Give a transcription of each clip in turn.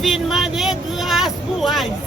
finement de grâce pour Haïti.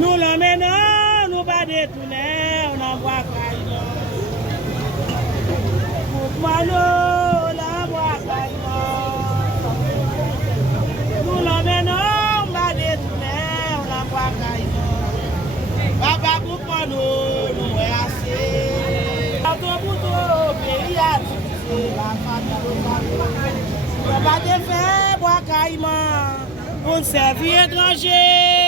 Nous l'emmenons, nous pas détourner, on envoie Caïman. Mano, la voix Caïman. Nous l'emmenons, on va détourner, on envoie Caïman. Papa, pourquoi nous assez? Quand on bouge au pays, la famille, on va te faire boire Caïman pour servir étranger.